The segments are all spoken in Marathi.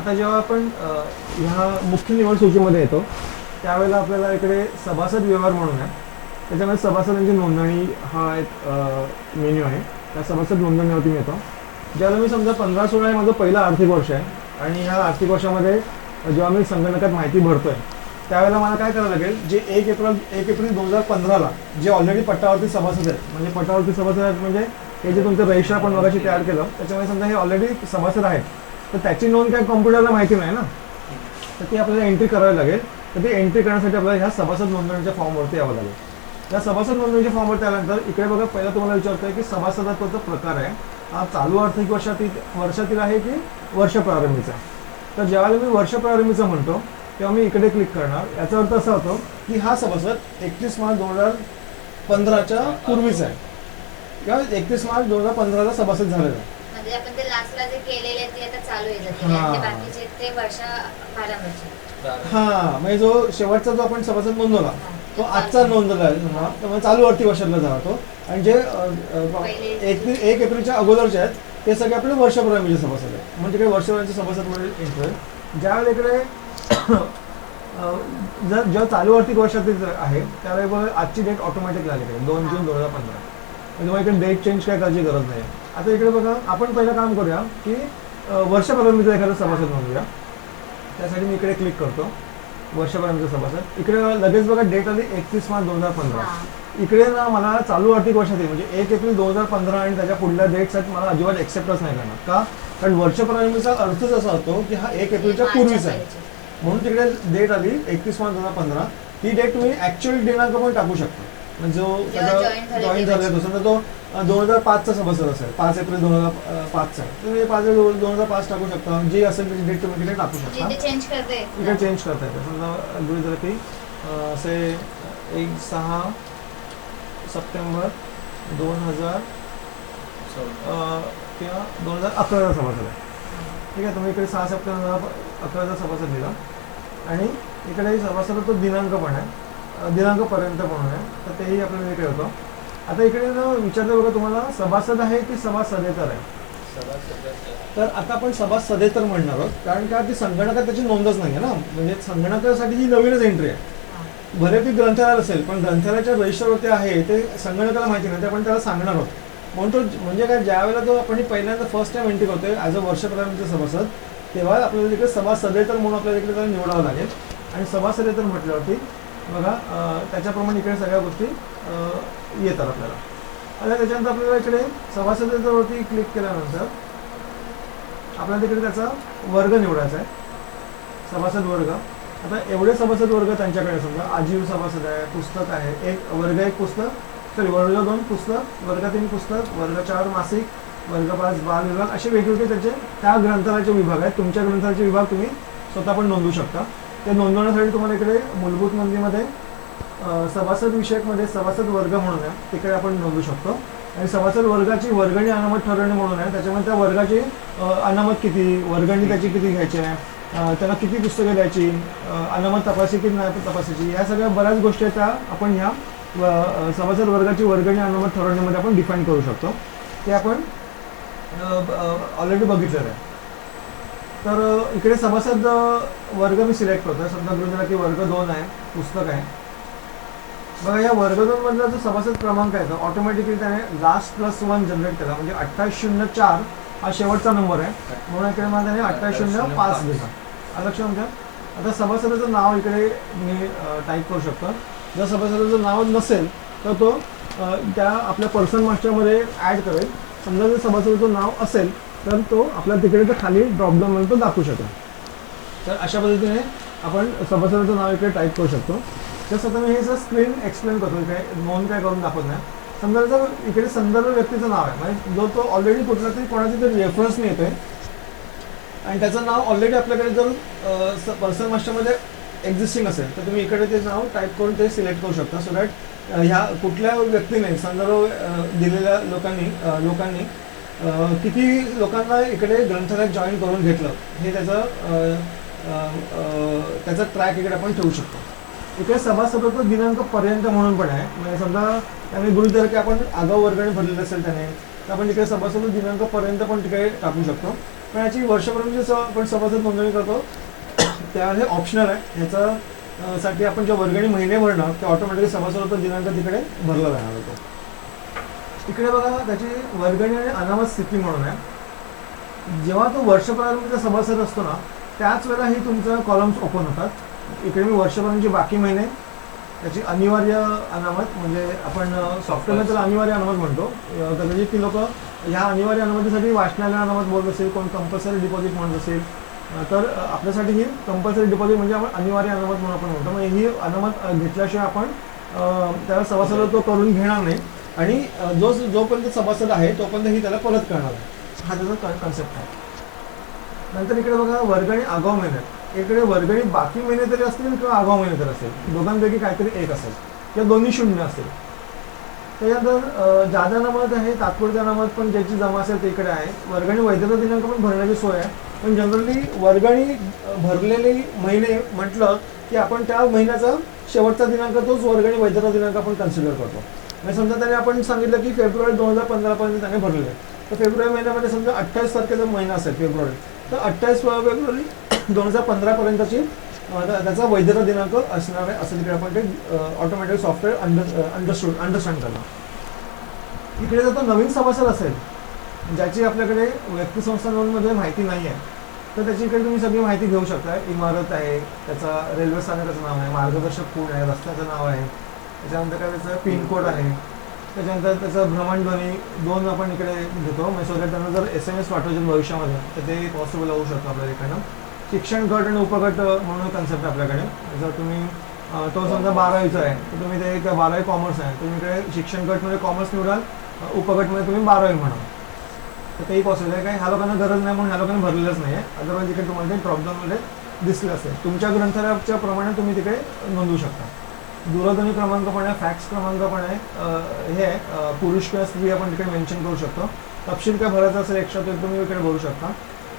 आता जेव्हा आपण ह्या मुख्य निवड सूचीमध्ये येतो त्यावेळेला आपल्याला इकडे सभासद व्यवहार म्हणून आहे. त्याच्यामध्ये सभासदांची नोंदणी हा एक मेन्यू आहे. त्या सभासद नोंदणीवरती मी येतो. ज्यावेळेला मी समजा 15-16 हे माझं पहिलं आर्थिक वर्ष आहे आणि ह्या आर्थिक वर्षामध्ये जेव्हा मी संगणकात माहिती भरतोय त्यावेळेला मला काय करावं लागेल, जे 1 एप्रिल 2015ला जे ऑलरेडी पट्टावरती सभासद आहेत, म्हणजे पट्टावरती सभासद आहेत म्हणजे हे जे तुमचं रजिस्टर आपण मगाशी तयार केलं त्याच्यामध्ये समजा हे ऑलरेडी सभासद आहेत, तर त्याची नोंद काय कॉम्प्युटरला माहिती नाही ना, तर ती आपल्याला एंट्री करावी लागेल. तर ती एंट्री करण्यासाठी आपल्याला ह्या सभासद नोंदणीच्या फॉर्मवरती यावं लागेल. या सभासद नोंदणीच्या फॉर्मवरती आल्यानंतर इकडे बघा पहिला तुम्हाला विचारतोय की सभासदत्वाचा प्रकार आहे हा चालू आर्थिक वर्षातील आहे की वर्ष प्रारंभीचा. तर ज्यावेळेला मी वर्ष प्रारंभीचा म्हणतो तेव्हा मी इकडे क्लिक करणार. याचा अर्थ असा होतो की हा सभासद 31 मार्च 2015च्या पूर्वीचा आहे किंवा 31 मार्च 2015ला सभासद झालेला आहे. म्हणजे आपण ते लास्टला जे केलेले ते आता चालू आहे आणि बाकीचे ते वर्षा प्रारंभीचे. हा, म्हणजे जो शेवटचा जो आपण सभासद नोंदवला तो आजचा नोंदवला आहे, त्यामुळे चालू आर्थिक वर्षातला जातो. आणि जे 1 एप्रिलच्या अगोदरचे आहेत ते सगळे आपले वर्ष प्रारंभीचे सभासद आहेत. म्हणजे इकडे वर्षभराचे सभासद म्हणजे एंट्री. ज्यावेळेला इकडे जर जेव्हा चालू आर्थिक वर्षातील आहे त्यावेळेला आजची डेट ऑटोमॅटिक लागली आहे 2 जून 2015. तुम्हाला इकडे डेट चेंज काय करायची गरज नाही. आता इकडे बघा आपण पहिलं काम करूया की वर्ष प्रारंभीचा एखादा सभासद नोंदूया. त्यासाठी मी इकडे क्लिक करतो वर्षपर्यंतचा सभासद. इकडे लगेच बघा डेट आली 31 मार्च 2015. इकडे ना मला चालू आर्थिक वर्षातील म्हणजे 1 एप्रिल 2015 आणि त्याच्या पुढल्या डेटसाठी मला अजिबात एक्सेप्टच नाही करणार. का? कारण वर्ष प्रारंभीचा अर्थच असा होतो की हा 1 एप्रिलच्या पूर्वीचा आहे, म्हणून तिकडे डेट आली 31 मार्च 2015. ही डेट तुम्ही ऍक्च्युअल दिनांक पण टाकू शकता. म्हणजे जो जॉईन झाला समजा तो 2005चा सभासद असेल, 5 एप्रिल 2005चा आहे, तुम्ही 5 एप्रिल 2005 टाकू शकता. जी असेल त्याची डेट तुम्ही तिकडे टाकू शकता. इकडे चेंज करता येते. समजा गृहीत धरा की असे 6 सप्टेंबर 2000 किंवा 2011चा सभासद आहे. ठीक आहे, तुम्ही इकडे 6 सप्टेंबर 2011चा सभासद दिला आणि इकडे सभासद तो दिनांक पण आहे, दिनांकपर्यंत म्हणून आहे, तर तेही आपल्याला इकडे होतं. आता इकडे विचारलं बघा तुम्हाला सभासद आहे की सभासदेतर आहे. तर आता आपण सभासदेतर म्हणणार आहोत, कारण का ती संगणकात त्याची नोंदच नाही आहे ना, म्हणजे संगणकासाठी ही नवीनच एंट्री आहे. भले ती ग्रंथालयात असेल पण ग्रंथालयाच्या रजिस्टरवरती आहे ते संगणकाला माहिती नाही, ते आपण त्याला सांगणार आहोत. म्हणून तो म्हणजे काय ज्यावेळेला तो आपण पहिल्यांदा फर्स्ट टाइम एंट्री करतोय ॲज अ वर्ष प्रारंभीचा सभासद, तेव्हा आपल्याला तिकडे सभासदेतर म्हणून आपल्याला इकडे त्याला निवडावं लागेल. आणि सभासदेतर म्हटल्यावरती बघा त्याच्याप्रमाणे इकडे सगळ्या गोष्टी येतात आपल्याला. आता त्याच्यानंतर आपल्याला इकडे सभासदेतरवरती क्लिक केल्यानंतर आपल्याला तिकडे त्याचा वर्ग निवडायचा आहे, सभासद वर्ग. आता एवढे सभासद वर्ग त्यांच्याकडे समजा आजीव सभासद आहे, पुस्तक आहे, वर्ग 1 पुस्तक, वर्ग 2 पुस्तक, वर्ग 3 पुस्तक, वर्ग 4 मासिक, वर्ग 5 बाल विभाग, असे वेगवेगळे त्याचे त्या ग्रंथालयाचे विभाग आहेत. तुमच्या ग्रंथालयाचे विभाग तुम्ही स्वतः पण नोंदवू शकता. ते नोंदवण्यासाठी तुम्हाला इकडे मूलभूत नोंदीमध्ये सभासद विषयकमध्ये सभासद वर्ग म्हणून आहे, तिकडे आपण नोंदवू शकतो. आणि सभासद वर्गाची वर्गणी अनामत ठरवणे म्हणून आहे, त्याच्यामध्ये त्या वर्गाची अनामत किती, वर्गणी त्याची किती घ्यायची आहे, त्याला किती पुस्तकं द्यायची, अनामत तपासायची की नाही तपासायची, या सगळ्या बऱ्याच गोष्टी त्या आपण ह्या सभासद वर्गाची वर्गणी अनामत ठरवण्यामध्ये आपण डिफाईन करू शकतो. ते आपण ऑलरेडी बघितलेलं आहे. तर इकडे सभासद वर्ग मी सिलेक्ट करतो. समजा गृहीत की वर्ग 2 आहे, पुस्तक आहे. बघा या वर्ग 2 मधला जो सभासद क्रमांक आहे तो ऑटोमॅटिकली त्याने लास्ट +1 जनरेट केला, म्हणजे 2804 हा शेवटचा नंबर आहे, म्हणून इकडे मला त्याने 2805 दिला. लक्षात घ्या. आता सभासदाचं नाव इकडे मी टाईप करू शकतो. जर सभासदाचं नाव नसेल तर तो त्या आपल्या पर्सन मास्टरमध्ये ॲड करेल. समजा जर सभासदाचं नाव असेल तर तो आपल्याला तिकडे तर खाली ड्रॉपडाऊन तो दाखवू शकेल. तर अशा पद्धतीने आपण सभासदाचं नाव इकडे टाईप करू शकतो. जसं आता मी हे सर स्क्रीन एक्सप्लेन करतो, काय नोंद काय करून दाखवत नाही. समजा जर इकडे संदर्भ व्यक्तीचं नाव आहे, म्हणजे जो तो ऑलरेडी कुठला तरी कोणाच्या तरी रेफरन्सने येतोय आणि त्याचं नाव ऑलरेडी आपल्याकडे जर पर्सन मास्टरमध्ये एक्झिस्टिंग असेल तर तुम्ही इकडे ते नाव टाईप करून ते सिलेक्ट करू शकता. सो दॅट ह्या कुठल्या व्यक्तीने संदर्भ दिलेल्या लोकांनी किती लोकांना इकडे ग्रंथालयात जॉईन करून घेतलं हे त्याचा ट्रॅक इकडे आपण ठेवू शकतो. इकडे सभासदाचा दिनांक पर्यंत म्हणून पण आहे, म्हणजे समजा त्याने गृहीत धरलं की आपण आगाऊ वर्गणी भरलेली असेल त्याने, तर आपण तिकडे सभासद दिनांक पर्यंत पण तिकडे टाकू शकतो. पण याची वर्षभराची आपण सभासद नोंदणी करतो त्या हे ऑप्शनल आहे. ह्याचा साठी आपण जे वर्गणी महिने भरणं ते ऑटोमॅटिकली सभासद दिनांक तिकडे भरला जाणार होतो. इकडे बघा त्याची वर्गणी आणि अनामत स्थिती म्हणून आहे. जेव्हा तो वर्षभराचा सभासद असतो ना त्याच वेळेला ही तुमचं कॉलम्स ओपन होतात. इकडे मी वर्षभराचे बाकी महिने त्याची अनिवार्य अनामत म्हणजे आपण सॉफ्टवेअरला त्याला अनिवार्य अनामत म्हणतो. कदाचित ती लोक ह्या अनिवार्य अनामतीसाठी वाचनालय अनामत बोलत असेल, कोण कंपल्सरी डिपॉझिट म्हणत असेल, तर आपल्यासाठी ही कंपल्सरी डिपॉझिट म्हणजे आपण अनिवार्य अनामत म्हणून आपण म्हणतो. म्हणजे ही अनामत घेतल्याशिवाय आपण त्याला सभासद तो करून घेणार नाही आणि जोपर्यंत सभासद आहे तोपर्यंत ही त्याला परत करणार आहे. हा त्याचा कन्सेप्ट आहे. नंतर इकडे बघा वर्गणी आगाऊ महिन्यात. इकडे वर्गणी बाकी महिने तरी असतील किंवा आगाऊ महिने तरी असेल, दोघांपैकी काहीतरी एक असेल किंवा दोन्ही शून्य असेल. त्याच्यानंतर जादा अनामत आहे, तात्पुरती अनामत पण ज्याची जमा असेल ते इकडे आहे. वर्गणी वैधता दिनांक पण भरण्याची सोय आहे. पण जनरली वर्गणी भरलेले महिने म्हटलं की आपण त्या महिन्याचा शेवटचा दिनांक तोच वर्गणी वैधता दिनांक आपण कन्सिडर करतो. म्हणजे समजा त्याने आपण सांगितलं की फेब्रुवारी 2015 पर्यंत त्याने भरलेलं आहे, तर फेब्रुवारी महिन्यामध्ये समजा 28 तारखेचा महिना असेल फेब्रुवारी, तर 28 फेब्रुवारी 2015 पर्यंतची त्याचा वैधता दिनांक असणार आहे असं तिकडे आपण ते ऑटोमॅटिक सॉफ्टवेअर अंडरस्टँड करणार. इकडे जर तो नवीन सभासद असेल ज्याची आपल्याकडे व्यक्ती संस्था नोंदमध्ये माहिती नाही आहे, तर त्याची इकडे तुम्ही सगळी माहिती घेऊ शकता. इमारत आहे, त्याचा रेल्वे स्थानकाचं नाव आहे, मार्गदर्शक कोण आहे, रस्त्याचं नाव आहे, त्याच्यानंतर काय त्याचं पिनकोड आहे, त्याच्यानंतर त्याचं भ्रमणध्वनी 2 आपण इकडे घेतो. म्हणजे सो त्यांना जर SMS पाठवायचे भविष्यामध्ये तर ते पॉसिबल होऊ शकतं आपल्या इकडनं. शिक्षण गट आणि उपगट म्हणून कन्सेप्ट आपल्याकडे. जर तुम्ही तो समजा 12वीचा आहे तर तुम्ही ते 12वी कॉमर्स आहे, तुम्ही इकडे शिक्षण गटमध्ये कॉमर्स निवडाल, उपगटमध्ये तुम्ही 12वी म्हणा, तर तेही पॉसिबल आहे. काही ह्या लोकांना गरज नाही म्हणून ह्या लोकांना भरलेलंच नाही आहे. अदरवाईज इकडे तुम्हाला ते ड्रॉपडाऊनमध्ये दिसलं असेल. तुमच्या ग्रंथालयाच्या प्रमाणे तुम्ही तिकडे नोंदवू शकता. दूरध्वनी क्रमांक पण आहे, फॅक्स क्रमांक पण आहे, हे आहे पुरुष किंवा स्त्री आपण तिकडे मेन्शन करू शकतो. तपशील काय भरायचा असेल एक्स्ट्रा तर तुम्ही इकडे भरू शकता.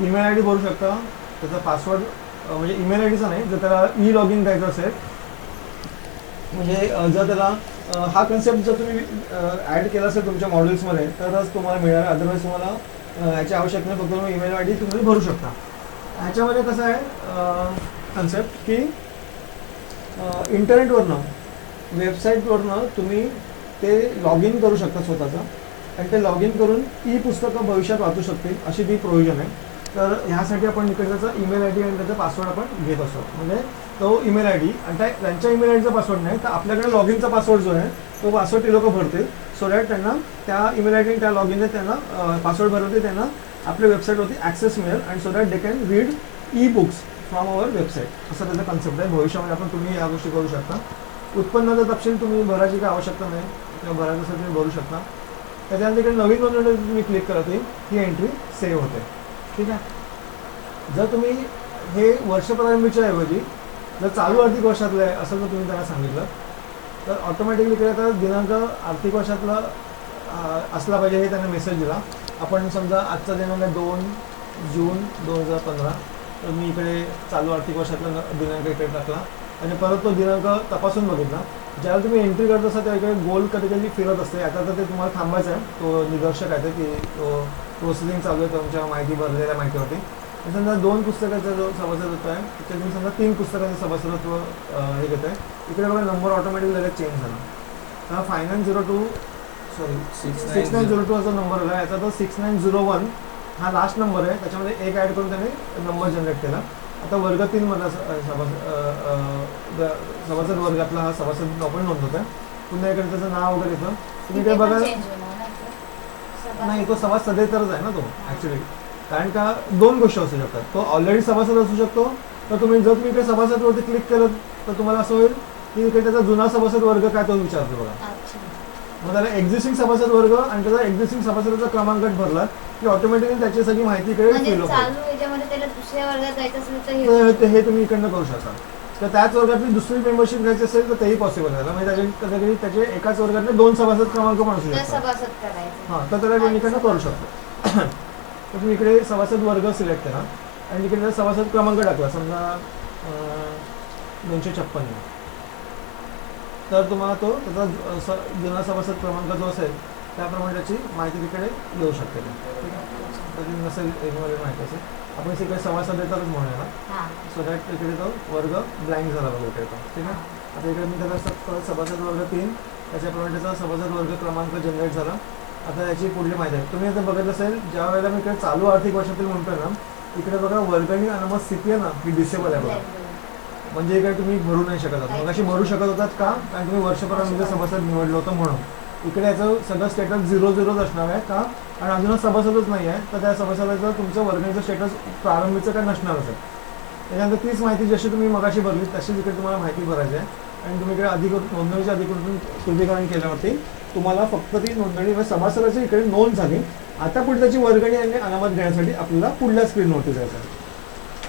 ईमेल ID भरू शकता. त्याचा पासवर्ड म्हणजे ईमेल IDचा नाही, जर त्याला लॉगिन द्यायचं असेल म्हणजे जर त्याला हा कन्सेप्ट जर तुम्ही ॲड केला असेल तुमच्या मॉड्यूल्समध्ये तरच तुम्हाला मिळणार. अदरवाईज तुम्हाला याची आवश्यकता नाही, फक्त तुम्ही ईमेल ID तुम्ही भरू शकता. ह्याच्यामध्ये कसं आहे कन्सेप्ट की इंटरनेटवरनं वेबसाईटवरनं तुम्ही ते लॉग इन करू शकता स्वतःचं आणि ते लॉग इन करून ई पुस्तकं भविष्यात वाचू शकतील अशी ती प्रोव्हिजन आहे. तर ह्यासाठी आपण इकडे त्याचा ईमेल ID आणि त्याचा पासवर्ड आपण घेत असतो. म्हणजे तो ईमेल ID आणि त्यांच्या ईमेल IDचा पासवर्ड नाही तर आपल्याकडे लॉग इनचा पासवर्ड जो आहे तो पासवर्ड ते लोक भरतील. सो दॅट त्यांना त्या ईमेल ID आणि त्या लॉग इनने त्यांना पासवर्ड भरवते, त्यांना आपल्या वेबसाईटवरती ॲक्सेस मिळेल आणि so that they can read e-books from our website. असं त्याचा कन्सेप्ट आहे. भविष्यामध्ये आपण तुम्ही या गोष्टी करू शकता. उत्पन्नाचा तपशील तुम्ही भरायची काही आवश्यकता नाही किंवा भरायचं असेल तुम्ही भरू शकता. त्याच्यानंतर इकडे नवीन नोंदणी तुम्ही क्लिक करत ही एंट्री सेव्ह होते. ठीक आहे. जर तुम्ही हे वर्ष प्रारंभीच्या ऐवजी जर चालू आर्थिक वर्षातलं आहे असं जर तुम्ही त्यांना सांगितलं तर ऑटोमॅटिकली इकडे आता दिनांक आर्थिक वर्षातला असला पाहिजे हे त्यांना मेसेज दिला. आपण समजा आजचा दिनांक 2 जून 2015, तर मी इकडे चालू आर्थिक वर्षातला दिनांक इकडे टाकला आणि परत तो दिनांक तपासून बघितला. ज्यावेळेला तुम्ही एंट्री करत असता त्या इकडे गोल कधी कधी फिरत असते. आता तर ते तुम्हाला थांबायचं आहे, तो निदर्शक आहे की तो प्रोसेसिंग चालू आहे तुमच्या माहिती भरलेल्या माहितीवरती. समजा 2 पुस्तकाचा जो सभासदत्व आहे त्याच्यात तुम्ही समजा 3 पुस्तकाचं सभासदत्व हे घेत आहे. इकडे बघा नंबर ऑटोमॅटिक लगेच चेंज झाला. हा 6902 असा नंबर आला. याचा तो 6901 हा लास्ट नंबर आहे. त्याच्यामध्ये एक ॲड करून त्याने नंबर जनरेट केला. आता वर्ग 3 मधला सभासद वर्गातला हा सभासद आपण नोंदवत आहे. पुन्हा इकडे त्याचं नाव वगैरे येतं. तुम्ही काय बघा नाही, तो सभासदेतरच आहे ना तो ॲक्च्युली. कारण का 2 गोष्टी असू शकतात. तो ऑलरेडी सभासद असू शकतो, तर तुम्ही जर तुम्ही इकडे सभासदवरती क्लिक केलं तर तुम्हाला असं होईल की इकडे त्याचा जुना सभासद वर्ग काय तो विचारतो बघा. मग त्याला एक्झिस्टिंग सभासद वर्ग आणि त्याचा एक्झिस्टिंग सभासदाचा क्रमांक भरला की ऑटोमॅटिकली त्याची सगळी माहिती इकडे फिल होते. हे तुम्ही इकडनं करू शकता. तर त्याच वर्गातली दुसरी मेंबरशिप घ्यायची असेल तर तेही पॉसिबल झालं. म्हणजे कधी त्याचे एकाच वर्गातले 2 सभासद क्रमांक पण असू शकतात. हां, तर त्याला तुम्ही इकडनं करू शकतो. तर तुम्ही इकडे सभासद वर्ग सिलेक्ट करा आणि इकडे सभासद क्रमांक टाकला समजा 256, तर तुम्हाला तो त्याचा जुना सभासद क्रमांक जो असेल त्याप्रमाणे त्याची माहिती तिकडे येऊ शकते. ठीक आहे, तरी नसेल एकमध्ये माहिती असेल आपण तिकडे सभासद देतातच म्हणूया ना, हां सो दॅट इकडे तो वर्ग ब्लँक झाला बघा इकडे तो. ठीक आहे, आता इकडे मी त्याला सभासद वर्ग 3 त्याच्याप्रमाणे त्याचा सभासद वर्ग क्रमांक जनरेट झाला. आता याची पुढली माहिती आहे तुम्ही आता बघत असेल ज्या वेळेला मी इकडे चालू आर्थिक वर्षातील म्हणतोय ना, इकडे बघा वर्गणी अनामत स्थिती आहे ना ही डिसेबल आहे बघा, म्हणजे इकडे तुम्ही भरू नाही शकत आहात. मग अशी भरू शकत होतात का, कारण तुम्ही वर्षभरामध्ये सभासद निवडलं होतं म्हणून. इकडे याचं सगळं स्टेटस 0-0 असणार आहे का, आणि अजूनच सभासदच नाही आहे तर त्या सभासदाचं तुमचं वर्गणीचं स्टेटस प्रारंभीचं काय नसणारच आहे. त्याच्यानंतर तीच माहिती जशी तुम्ही मगाशी भरली तशीच इकडे तुम्हाला माहिती भरायची आहे. आणि तुम्ही इकडे अधिकृत नोंदणीच्या अधिकृतून शुद्धीकरण केल्यावरती तुम्हाला फक्त ती नोंदणी व सभासदाची इकडे नोंद झाली. आता पुढे त्याची वर्गणी आणि अनामत घेण्यासाठी आपल्याला पुढल्या स्क्रीनवरती जायचं आहे.